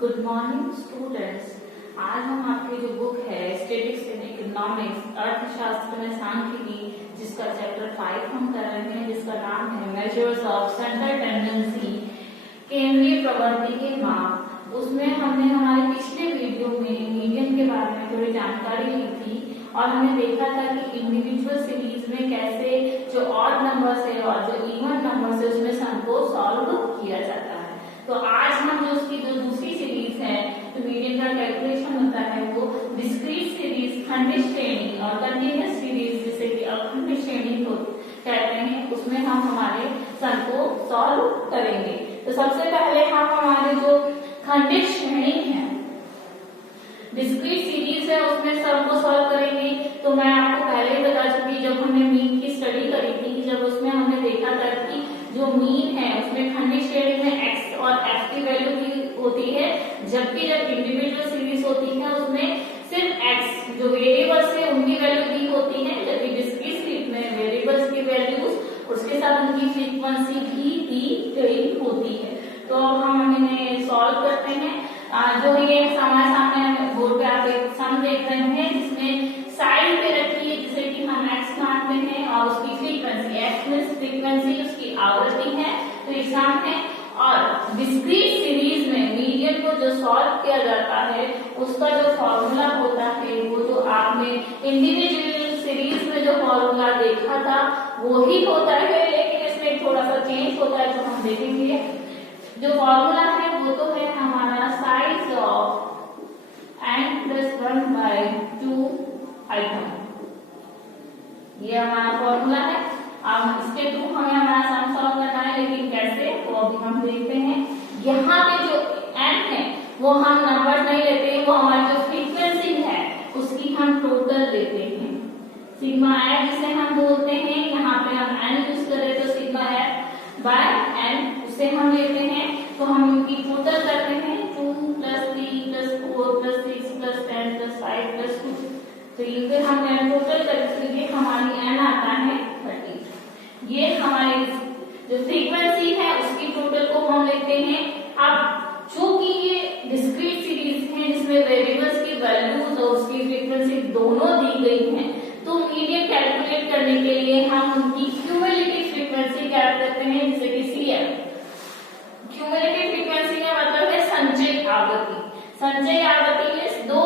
Good morning students. आज हम आपकी जो बुक है स्टैटिस्टिक्स इन इकोनॉमिक्स अर्थशास्त्र में सांख्यिकी, जिसका चैप्टर 5 हम कर रहे हैं, जिसका नाम है मेजर्स ऑफ सेंट्रल टेंडेंसी, केंद्रीय प्रवृत्ति के माप। उसमें हमने हमारे पिछले वीडियो में मीडियन के बारे में थोड़ी जानकारी ली थी और हमने देखा था कि इंडिविजुअल सीरीज में कैसे जो ऑड नंबर्स है और जो इवन नंबर्स है उसमें सम को सॉल्व किया जाता है। तो आज हम जो उसकी जो दूसरी सीरीज है तो मीडियन का कैलकुलेशन होता है वो डिस्क्रीट सीरीज, खंडित श्रेणी और कंटीन्यूअस सीरीज जिसे कि अखंडित श्रेणी को कहते हैं, उसमें हम हमारे सम को सॉल्व करेंगे। तो सबसे पहले हम हमारे जो खंडित श्रेणी है डिस्क्रीट सीरीज है उसमें सम को सॉल्व करेंगे। तो मैं आपको पहले ही बता चुकी जब हमने मीन की स्टडी करी थी कि जब उसमें हमने देखा था कि जो मीन है उसमें खंडित श्रेणी में x और f की वैल्यू की होती है, जबकि जब इंडिविजुअल सीरीज होती है उसमें सिर्फ x जो वेरिएबल्स है उनकी वैल्यू दी होती है, जबकि डिस्क्रीट सीरीज में वेरिएबल्स की वैल्यूज उसके साथ उनकी फ्रीक्वेंसी भी दी गई होती है। तो हम इन्हें सॉल्व करते हैं। जो ये हमारे सामने बोर्ड पे आप एक सम देख रहे हैं जिसमें साइड पे रखी है जिसे कि हम x मानते हैं और उसकी फ्रीक्वेंसी x मींस फ्रीक्वेंसी उसकी आवृत्ति है, तो ये सम है। और डिस्क्रीट सीरीज में मीडियन को जो सॉल्व किया जाता है उसका जो फॉर्मूला होता है वो जो आपने इंडिविजुअल सीरीज में जो फॉर्मूला देखा था वो ही होता है, लेकिन इसमें थोड़ा सा चेंज होता है जो हम देखेंगे। जो फॉर्मूला है वो तो है हमारा साइज ऑफ n+1/2 आइटम, ये हमारा फॉर्मूला है। अब इसके थ्रू हमें हमारा सम सॉल्व करना है, लेकिन कैसे वो अभी हम देखते हैं। यहाँ पे जो n है वो हम नंबर नहीं लेते, वो हमारी जो फ्रीक्वेंसी है उसकी हम टोटल लेते हैं। सिग्मा f जिसे हम बोलते हैं, यहाँ पे हम n यूज करें तो सिग्मा f बाय n उसे हम लेते हैं। तो हम उनकी टोटल करते हैं 2 + 3 + 4 + 6 + 10 + 5 + 2। तो ये हम टोटल करके हमारी n आता है 30। ये हमारी जो फ्रीक्वेंसी है उसकी टोटल को हम लेते हैं। अब चूंकि ये डिस्क्रीट सीरीज है जिसमें वेरिएबल्स की वैल्यूज और उसकी फ्रीक्वेंसी दोनों दी गई हैं, तो मीडियन कैलकुलेट करने के लिए हम उनकी क्यूमुलेटिव फ्रीक्वेंसी ज्ञात करते हैं जिसे कि CF। क्यूमुलेटिव फ्रीक्वेंसी का मतलब है संचयी आवृत्ति। संचयी आवृत्ति में दो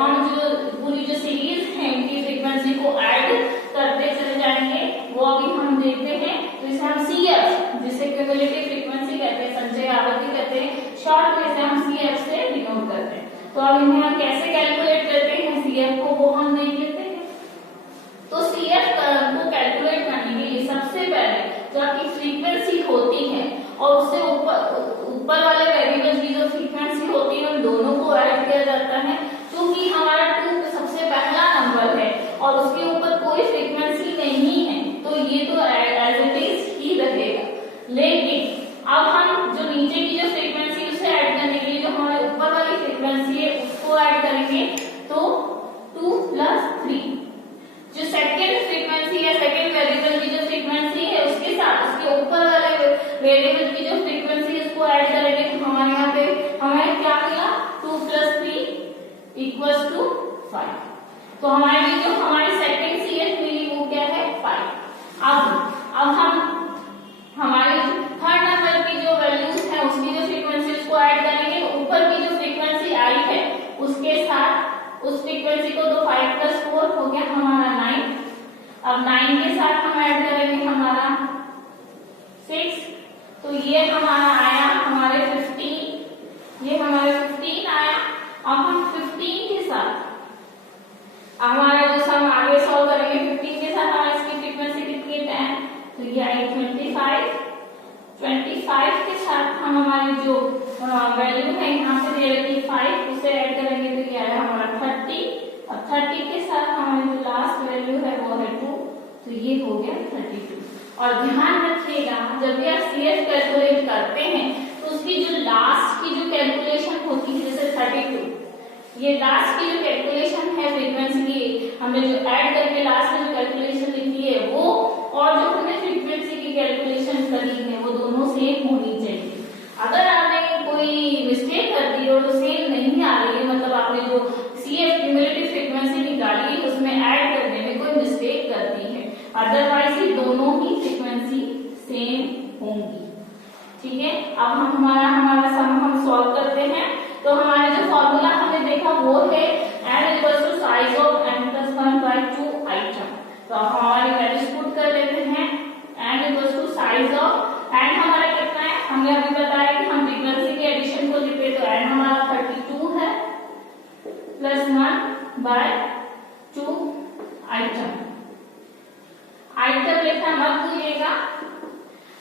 हम जो पूरी जो सीरीज है उनकी फ्रीक्वेंसी को ऐड करते चले जाएंगे, वो अभी हम देखते हैं। तो इसे हम CF जिसे क्यूमुलेटिव फ्रीक्वेंसी कहते हैं, संचयी आवृत्ति कहते हैं, शॉर्ट में इसे हम CF से डिनोट करते हैं। तो अब इन्हें हम कैसे कैलकुलेट करते हैं CF को, वो हम देख लेते हैं। तो CF को कैलकुलेट करने के लिए सबसे पहले जो आपकी फ्रीक्वेंसी होती है और उससे ऊपर वाले वेरिएबल की जो फ्रीक्वेंसी होती है उन दोनों को ऐड किया जाता है। क्योंकि हमारा 2 सबसे पहला नंबर है और उसके ऊपर कोई फ्रीक्वेंसी नहीं है, तो ये तो एज इट इज ही रहेगा। लेकिन अब हम जो नीचे की जो फ्रीक्वेंसी उसे ऐड करने के लिए जो हमारे ऊपर वाली फ्रीक्वेंसी है उसको ऐड करेंगे, तो 2 + 3 जो सेकेंड फ्रीक्वेंसी है, सेकेंड वेरिएबल की जो फ्रीक्वेंसी है उसके साथ उसके ऊपर वाले वेरिएबल की जो फ्रीक्वेंसी है उसको ऐड करेंगे, तो हमारे यहाँ पे हमें क्या मिला 2 + 3 = 5। तो हमारी जो हमारी सेकेंड CF मिली वो क्या है 5। अब हम हमारे थर्ड नंबर की जो वैल्यूज है उसकी जो फ्रीक्वेंसी उसको ऐड करेंगे, ऊपर की जो फ्रीक्वेंसी आई है उसके साथ उस फ्रीक्वेंसी को, तो 5 + 4 हो गया हमारा 9। अब 9 के साथ हम ऐड करेंगे हमारा 6, तो ये हमारा आया हमारे 15, ये हमारे 15 आया। अब हम 15 के साथ हमारा जो सम आगे सॉल्व करेंगे, 15 के साथ हमारी इसकी फ्रीक्वेंसी कितनी है 10, तो ये आई 25। 25 के साथ हम हमारी जो वैल्यू है यहाँ पे दे रखी 5 उसे ऐड करेंगे, तो ये आया हमारा 30। और 30 के साथ हमारी जो लास्ट वैल्यू है वो है 2, तो ये हो गया 32। और ध्यान रखिएगा जब भी आप CF कैलकुलेट करते हैं तो उसकी जो लास्ट की जो कैलकुलेशन होती है, जैसे 32, ये लास्ट की जो कैलकुलेशन है फ्रीक्वेंसी की हमने जो ऐड करके लास्ट में जो कैलकुलेशन लिखी है वो और जो हमने फ्रीक्वेंसी की कैलकुलेशन करी है वो दोनों सेम होनी चाहिए। अगर आपने कोई मिस्टेक कर दी दोनों ही फ्रीक्वेंसी सेम होंगी। ठीक है, अब हमारा सम हम सॉल्व करते हैं। तो हमारे जो फॉर्मूला हमने देखा वो है n equal to size of n plus 1 by 2 item. तो हम हमारी वैल्यूज पुट कर देते हैं। n equal to size of n हमारा कितना है, हमने अभी बताया कि हम फ्रीक्वेंसी के एडिशन को लिखते, तो n हमारा 32 है प्लस 1 बाय 2 आइटम। आइटम लिखना मत भूलिएगा,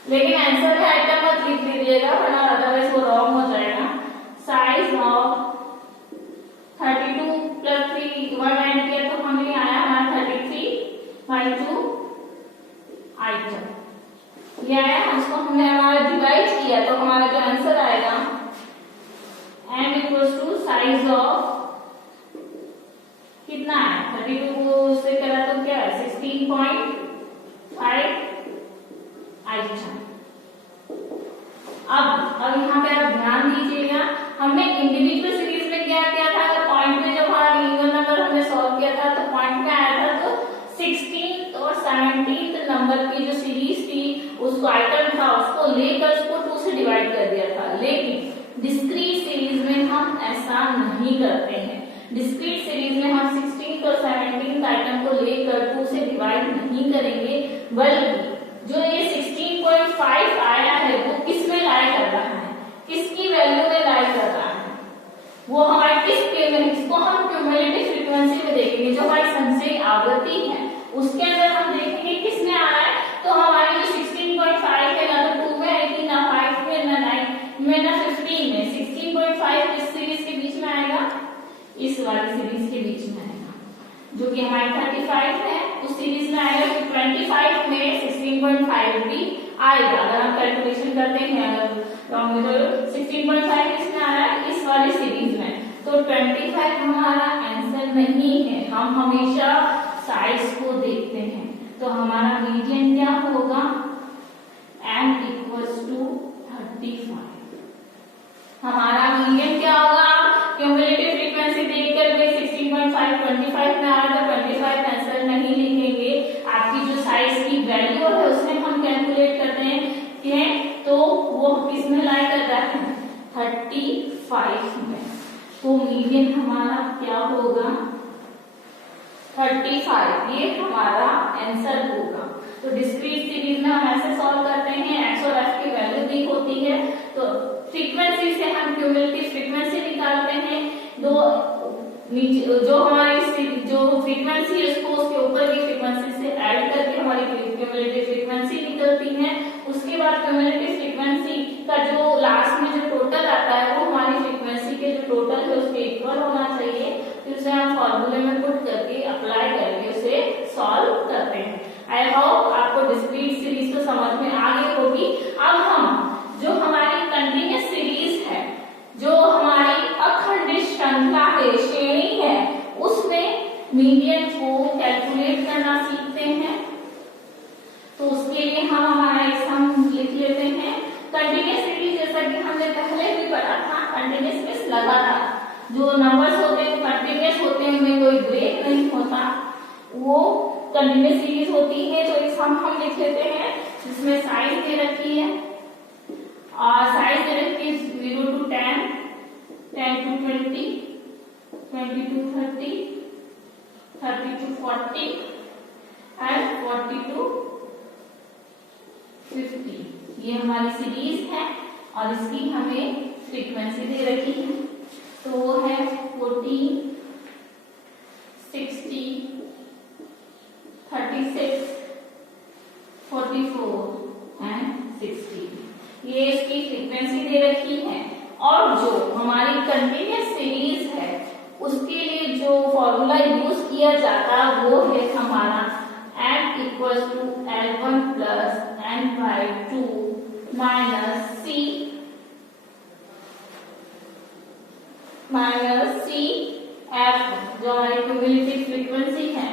लेकिन आंसर में आइटम मत लिख लीजिएगा वरना अदरवाइज वो रॉन्ग हो जाएगा। साइज ऑफ 32 प्लस 3 1 ऐड किया तो हमें आया हमारा 33 बाई 2 आइटम। ये आया, उसको हमने हमारा डिवाइड किया तो हमारा जो आंसर आएगा n equals to size of कितना है 32 को उससे करा तो क्या है 16.5 आइटम। अब यहाँ पे आप ध्यान दीजिएगा, हमने इंडिविजुअल सीरीज में क्या किया था, अगर पॉइंट में जब हमारा इवन नंबर हमने सॉल्व किया था तो पॉइंट में आया था तो 16th और 17th नंबर की जो सीरीज थी उसको आइटम था उसको लेकर उसको 2 से डिवाइड कर दिया था। लेकिन डिस्क्रीट सीरीज में हम ऐसा नहीं करते हैं। डिस्क्रीट सीरीज में हम 16th और 17th आइटम को लेकर 2 से डिवाइड नहीं करेंगे, बल्कि जो ये 16.5 आया है वो किस में लाई कर रहा है, किसकी वैल्यू में लाई कर रहा है, वो हमारे इसको हम क्यूमुलेटिव फ्रीक्वेंसी में देखेंगे। जो हमारी संचयी आवृत्ति है उसके अंदर हम देखेंगे किस में आ रहा है। तो हमारी जो 16.5 है ना तो 2 में आएगी, ना 5 में, ना 9 में, ना 15 में। 16.5 इस सीरीज के बीच में आएगा, इस वाली सीरीज के बीच में आएगा, जो कि हमारी 35 है उस सीरीज में आएगा। तो 25 में 16.5 भी आएगा। अगर हम कैलकुलेशन करते हैं तो 16.5 इसमें आ रहा है इस वाली सीरीज में, तो 25 हमारा आंसर नहीं है। हम हमेशा साइज को देखते हैं। तो हमारा मीडियन क्या होगा, n इक्वल्स टू 35। हमारा मीडियन क्या होगा, क्यूमुलेटिव फ्रीक्वेंसी देखकर भी 16.5 25 में आ रहा था, 25 आंसर नहीं लिखेंगे। आपकी जो साइज की वैल्यू है उसमें हम कैलकुलेट करते हैं तो वो किस में लाई कर रहा है 35 में। तो मीडियन हमारा क्या होगा 35, ये हमारा आंसर होगा। तो डिस्क्रीट सीरीज में हम ऐसे सॉल्व करते हैं, x और f की वैल्यू दी होती है तो फ्रीक्वेंसी से हम क्यूमुलेटिव फ्रीक्वेंसी निकालते हैं। जो हमारी जो फ्रीक्वेंसी है उसको उसके ऊपर की फ्रीक्वेंसी से ऐड करके हमारी क्यूमुलेटिव फ्रीक्वेंसी निकलती है। उसके बाद क्यूमुलेटिव फ्रीक्वेंसी का जो लास्ट में जो टोटल आता है वो हमारी फ्रीक्वेंसी के जो टोटल है उसके इक्वल होना चाहिए। फिर उसे हम फॉर्मूले में पुट करके अप्लाई करके उसे सॉल्व करते हैं। आई होप आपको डिस्क्रीट सीरीज तो समझ में आ गई होगी। अब हम जो हमारी कंटिन्यूअस सीरीज है, जो हमारी अखंडित श्रृंखला है, श्रेणी है, उसमें मीडियन को कैलकुलेट करना सीखते हैं। तो उसके लिए हम हमारा एक सम लिख लेते हैं। कंटिन्यूअस सीरीज जैसा कि हमने पहले भी पढ़ा था, कंटिन्यूअस मींस लगातार जो नंबर्स होते हैं वो कंटिन्यूअस होते हैं, उनमें कोई ब्रेक नहीं होता, वो कंटिन्यूअस सीरीज होती है। तो एक सम हम लिख लेते हैं जिसमें साइज दे रखी है और साइज दे रखी है 0 to 10, 10 to 20, 20 to 30, 30 to 40 and 40 to 50। ये हमारी सीरीज है और इसकी हमें फ्रीक्वेंसी दे रखी है। तो वो है 14, 60, 36, 44 and 60। ये इसकी फ्रीक्वेंसी दे रखी है। और जो हमारी कंटिन्यूअस सीरीज है उसके लिए जो फॉर्मूला यूज किया जाता है वो है हमारा n equals to L1 plus n/2 minus C f, जो हमारी क्यूमुलेटिव फ्रीक्वेंसी है।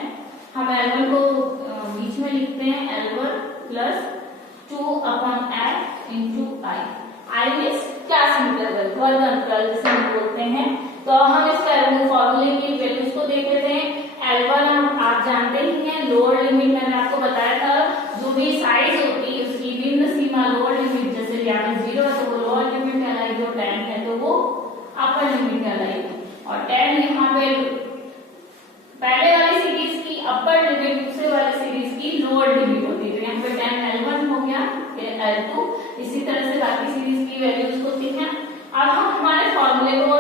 हम L1 को बीच में लिखते हैं L1 plus 2/f into I means class interval, वर्ग अंतराल जिसे हम बोलते हैं। तो हम इसका फॉर्मूले की वैल्यूज को देख लेते हैं। L1 आप जानते ही हैं, लोअर लिमिट मैंने आपको बताया था, जो भी वो अपर लिमिट कहलाएगी, और 10 यहाँ पे पहले वाली सीरीज की अपर लिमिट, दूसरे वाली सीरीज की लोअर लिमिट होती है। तो यहाँ पे 10 L1 हो गया, फिर L2, इसी तरह से बाकी सीरीज की वैल्यूज होती हैं। अब हम हमारे फॉर्मूले को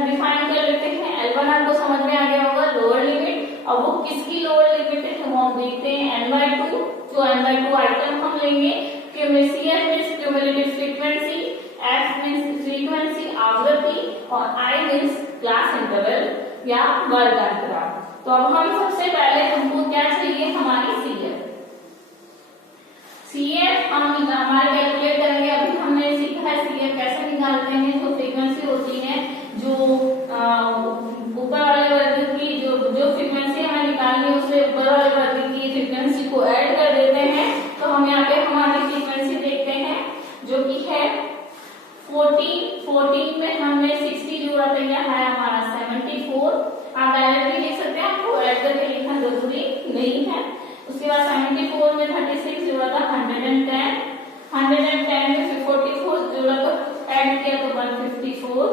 डिफाइन कर लेते हैं। L1 आपको समझ में आ गया होगा, लोअर लिमिट। अब वो किसकी लोअर लिमिट है तो हम देखते हैं n/2, जो n/2 आइटम हम लेंगे। CF means cumulative frequency, F means frequency आवृत्ति, और I मींस क्लास इंटरवल या वर्ग अंतराल। तो अब हम सबसे पहले हमको क्या चाहिए, हमारी CF हम हमारे कैलकुलेट करेंगे। अभी हमने सीखा है CF कैसे निकालते हैं। तो फ्रीक्वेंसी होती है जो ऊपर वाले वर्ग की जो फ्रीक्वेंसी हमें निकालनी है, उससे ऊपर वाले वर्ग की फ्रीक्वेंसी को ऐड कर देते हैं। तो हम यहाँ पे हमारी फ्रीक्वेंसी देखते हैं जो कि है 14 में हमने 60 जोड़ा तो यह है हमारा 74। आप डायरेक्टली लिख सकते हैं, आपको ऐड करके लिखना जरूरी नहीं है। उसके बाद 74 में 36 जोड़ा था 110, 110 में फिर 44 जोड़ा तो ऐड किया तो 154,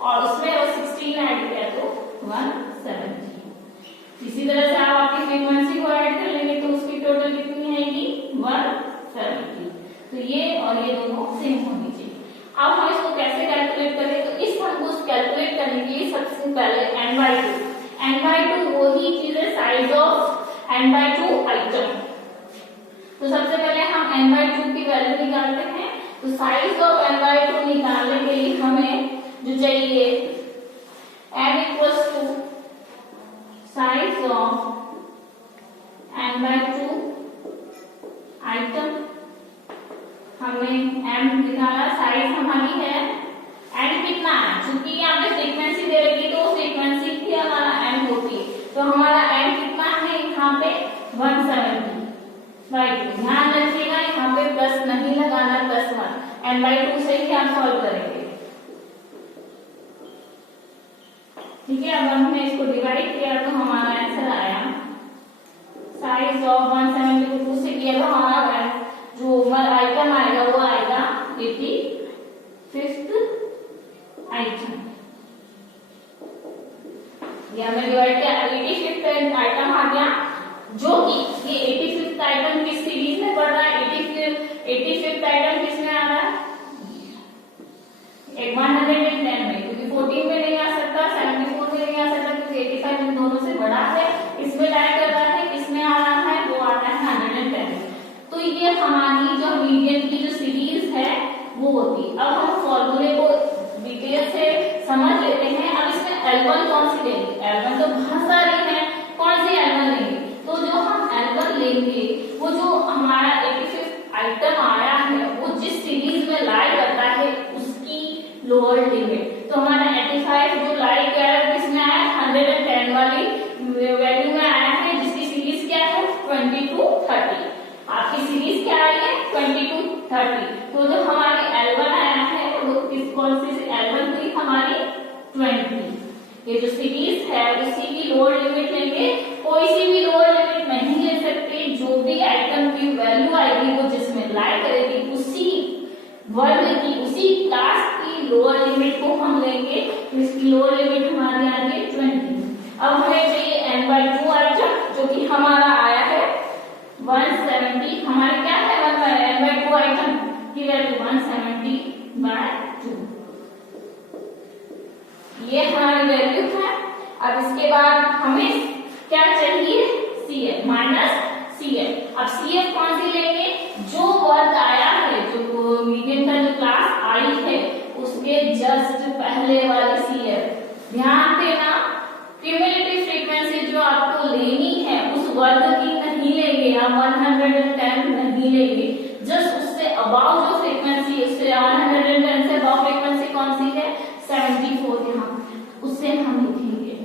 और उसमें 16 ऐड किया तो 170। इसी तरह से आप आपकी फ्रीक्वेंसी को ऐड कर लेंगे तो उसकी टोटल कितनी आएगी, 170। तो ये और ये दोनों सेम होनी चाहिए। अब हम इसको कैसे कैलकुलेट करें, तो इस हमको कैलकुलेट करने के लिए सबसे पहले n/2 वही चीज है, साइज ऑफ n/2 आइटम। तो सबसे पहले हम n/2 की वैल्यू निकालते हैं। तो साइज ऑफ n/2 निकालने के लिए हमें जो चाहिए n equals to size of n/2 item. हमने m निकाला, साइज हमारी है n कितना है, चूंकि यहाँ पे फ्रीक्वेंसी दे रखी है तो फ्रीक्वेंसी भी हमारा n होती है। तो हमारा n कितना है यहाँ पे 170। राइट, ध्यान रखिएगा यहाँ पे प्लस नहीं लगाना, +1 n/2 से ही आप सॉल्व करेंगे। ठीक है, अब हमने इसको डिवाइड किया तो हमारा आंसर आया साइज ऑफ 172 से किया तो हमारा जो आइटम आएगा वो आएगा 85th आइटम। ये हमने डिवाइड किया, 85th आइटम आ गया, जो कि ये 85th आइटम किस सीरीज में पड़ रहा है। 85th आइटम किसमें आ रहा है, 110 में, क्योंकि 14 में नहीं आ सकता, 74 में नहीं आ सकता, क्योंकि 85 इन दोनों से बड़ा है। इसमें लाइक कर रहा है, किसमें आ रहा है, वो आ रहा है 110। तो ये हमारी जो मीडियन की जो सीरीज है वो होती। अब हम फॉर्मूले को डिटेल से समझ लेते हैं। अब इसमें L1 कौन सी लेंगे, L1 तो बहुत सारी है, कौन सी L1 लेंगे। तो जो हम L1 लेंगे वो जो हमारा 85th आइटम आया है वो जिस सीरीज में लाई करता है उसकी लोअर लिमिट। तो हमारा 85 जो लाई कर किसमें आया, 110 वाली वैल्यू में आया है, जिसकी सीरीज क्या है 22-30। आपकी सीरीज क्या आई है 22-30। तो जो हमारी L1 आया है वो किस कौन सी L1 हुई हमारी 20। ये जो सीरीज है उसी की लोअर लिमिट लेंगे, कोई सी भी लोअर लिमिट नहीं ले सकते। जो भी आइटम की वैल्यू आएगी वो जिसमें लाई करेगी उसी वर्ग की, उसी क्लास की लोअर लिमिट को हम लेंगे। तो इसकी लोअर लिमिट हमारी आ गई 20। अब हमें चाहिए n/2 आइटम, जो कि हमारा आया है 170। हमारे क्या है n/2 आइटम की वैल्यू 170/2, ये हमारी वैल्यू है। अब इसके बाद हमें क्या चाहिए, CF -CF। अब CF कौन सी लेंगे, जो वर्ग आया है, जो मीडियन का जो क्लास आई है उसके जस्ट पहले वाली CF। ध्यान देना, क्यूमुलेटिव फ्रीक्वेंसी जो आपको लेनी है उस वर्ग की नहीं लेंगे, आप 110 नहीं लेंगे, जस्ट उससे अबाव जो फ्रीक्वेंसी है, उससे 110 से अबाव फ्रीक्वेंसी कौन सी है 74, यहाँ उससे हम लिखेंगे।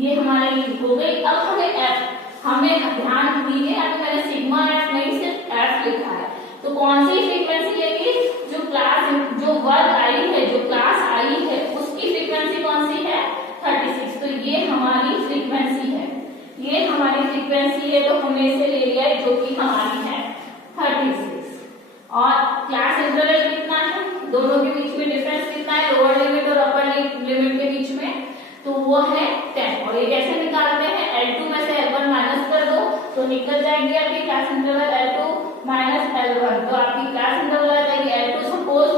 ये हमारे हो गई। अब हमें ध्यान दीजिए, अभी मैंने सिग्मा f नहीं सिर्फ f लिखा है। तो कौन सी फ्रीक्वेंसी लेंगे, जो क्लास जो वर्ग आई है, जो क्लास आई है उसकी फ्रीक्वेंसी कौन सी है 36। तो ये हमारी फ्रीक्वेंसी है, ये हमारी फ्रीक्वेंसी है। तो हमने इसे ले लिया जो कि हमारी है 36। और क्लास इंटरवल कितना है दोनों के बीच में डिफरेंस कितना है, लोअर लिमिट और अपर लिमिट के बीच में, तो वो है 10। और ये कैसे निकालते हैं, L2 में से L1 माइनस कर दो तो निकल जाएगी आपकी class interval L2 minus L1, तो आपकी क्लास इंटरवल आ जाएगी L2। सपोज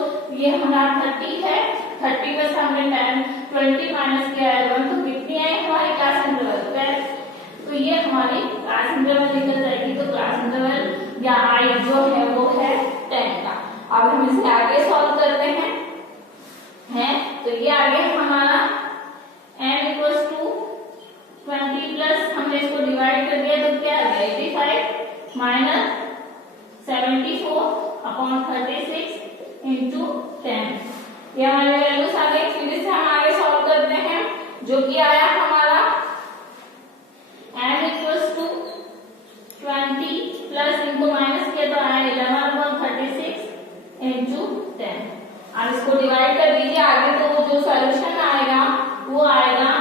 ये हमारा 30 है, 30 में से हमने 20 माइनस किया L1, तो कितनी है हमारी क्लास इंटरवल 10, तो ये हमारी क्लास इंटरवल निकल जाएगी। तो क्लास इंटरवल या I जो है वो है 10 का। अब हम इसे आगे सॉल्व करते हैं, तो ये आगे हमारा n इक्वल्स टू 20 प्लस हमने इसको डिवाइड कर दिया तो क्या आ गया 85 माइनस 74 अपॉन 36 इंटू 10, ये हमारे वैल्यूज आ गई। फिर इसे हम आगे सॉल्व करते हैं, जो कि आया हमारा n इक्वल्स टू 20 प्लस इनको माइनस किया तो आया 11 अपॉन 36 इंटू 10। अब इसको डिवाइड कर दीजिए आगे, तो जो सॉल्यूशन आएगा वो आएगा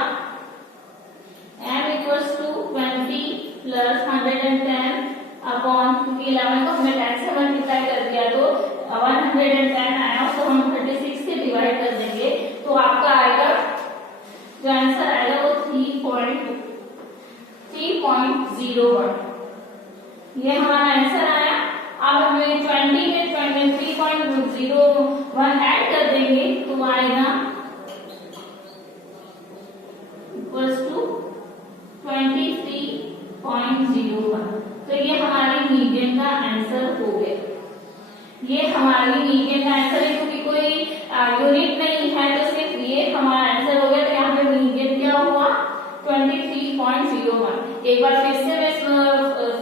m equals to 20 plus 110 upon 11 को हमने 10 से मल्टीप्लाई कर दिया तो 110 आया, उसको हम 36 से डिवाइड कर देंगे तो आपका आएगा, जो आंसर आएगा वो 3.01, ये हमारा आंसर आया। अब हमें 20 में 3.01 ऐड कर देंगे तो आएगा इक्वल्स टू 23.01, तो ये हमारी मीडियन का आंसर हो गया। ये हमारी मीडियन का आंसर है, क्योंकि कोई यूनिट नहीं है तो सिर्फ ये हमारा आंसर हो गया। तो यहाँ पे मीडियन क्या हुआ 23.01। एक बार फिर से मैं इस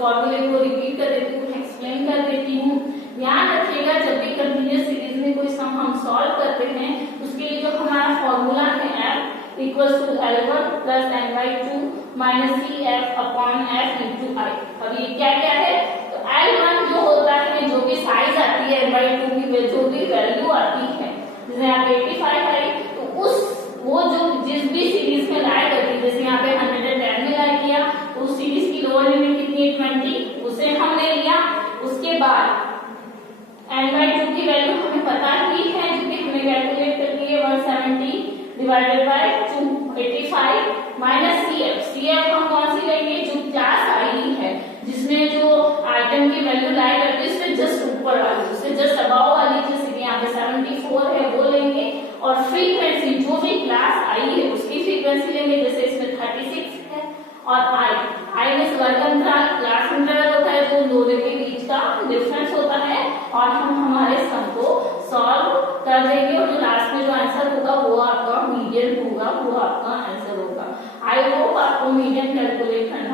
फॉर्मूले को रिपीट कर देती हूँ, एक्सप्लेन कर देती हूँ। ध्यान रखिएगा जब भी कंटिन्यूअस सीरीज में कोई सम हम सॉल्व करते हैं उसके लिए जो हमारा फॉर्मूला है f equals to L1 plus n/2 minus CF upon f into I। अब ये क्या क्या है, तो L1 जो होता है, जो भी साइज आती है n/2 की जो भी वैल्यू आती है, जैसे यहाँ पे 85 आई तो वो जो जिस भी सीरीज में लाई करती है, जैसे यहाँ पे 110 में लाई किया तो उस सीरीज की लोअर लिमिट कितनी है 20, उसे हमने लिया। उसके बाद n/2 की वैल्यू हमें पता ही है, जो कि हमने कैलकुलेट कर ली है 170 डिवाइडेड बाय 285 माइनस CF हम कौन सी लेंगे, जो क्लास आई है जिसमें जो आइटम की वैल्यू लाई करती है उससे जस्ट ऊपर वाली, उससे जस्ट अबव वाली, जैसे यहाँ पे 74 है वो लेंगे। और फ्रीक्वेंसी जो भी क्लास आई है उसकी फ्रीक्वेंसी लेंगे, जैसे इसमें 36 है। और I में वर्ग अंतराल क्लास इंटरवल होता है, जो दोनों के बीच का डिफरेंस होता है। और हम हमारे सम को सॉल्व कर देंगे और जो लास्ट में जो आंसर होगा वो आपका मीडियन होगा, वो आपका आंसर होगा। आई होप आपको मीडियन कैलकुलेट करना